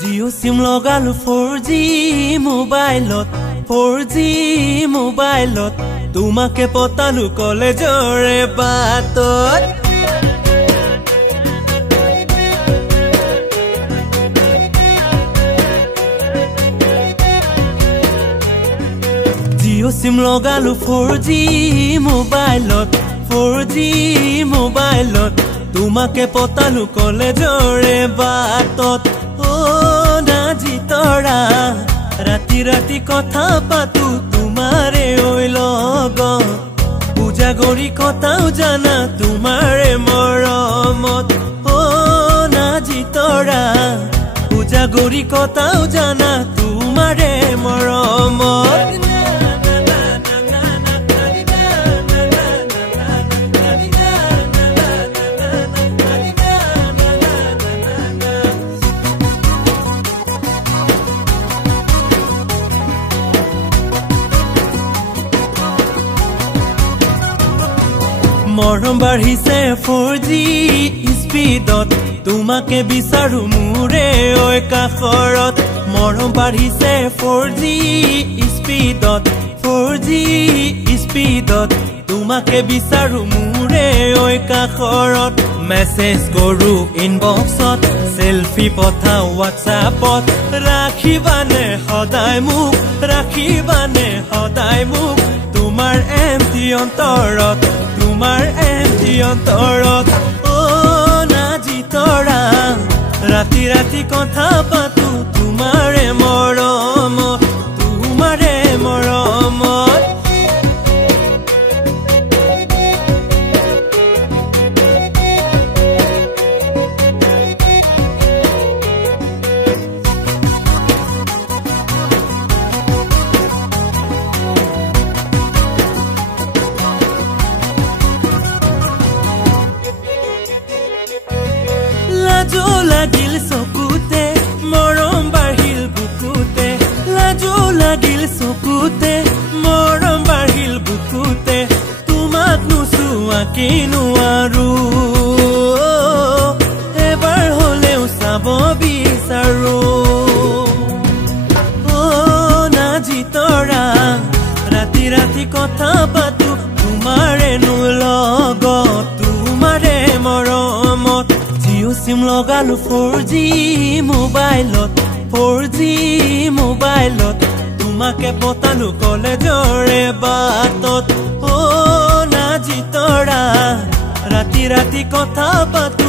জিঅ' সিম লগালো 4G মোবাইলত 4G মোবাইলত তোমাকে পতালো কলেজৰে বাটত জিঅ' সিম লগালো 4G মোবাইলত 4G মোবাইলত তোমাকে পতালো কলেজৰে বাটত নাজি তৰা ৰাতি ৰাতি কথা পাতো তোমাৰে ঐ লগত পূজা গৰি কথাও জানা তোমাৰে মৰমত নাজি তৰা পূজা গৰি কথাও জানা তোমাৰে মৰমত মৰম বাঢ়িছে 4G স্পীডত তোমাকে বিচাৰো মোৰে ঐ কাষৰত মৰম বাঢ়িছে 4G স্পীডত 4G স্পীডত তোমাকে বিচাৰো মোৰে ঐ কাষৰত মেছেজ কৰো ইনবক্সত সেলফি পঠাও হোৱাটছআপত ৰাখিবানে সদায় মোক ৰাখিবানে সদায় মোক তোমাৰ এমটি অন্তৰত তোমাৰ এমটি অন্তৰত নাজি তৰা ৰাতি ৰাতি কথা পাতো তোমাৰে মৰমত তোমাৰে মৰমত লাজো লাগিল চকুতে মৰম বাঢ়িল বুকুতে লাজো লাগিল চকুতে মৰম বাঢ়িল বুকুতে তোমাক নোচোৱাকে নোৱাৰো এবাৰ হলেও চাব বিচাৰো নাজি তৰা ৰাতি ৰাতি কথা পাতো তোমাৰে লগত তোমাৰে মৰমত জিঅ' সিম লগালো 4G মোবাইলত 4G মোবাইলত তোমাকে পতালো কলেজৰে বাটত নাজি তৰা ৰাতি ৰাতি কথা পাতো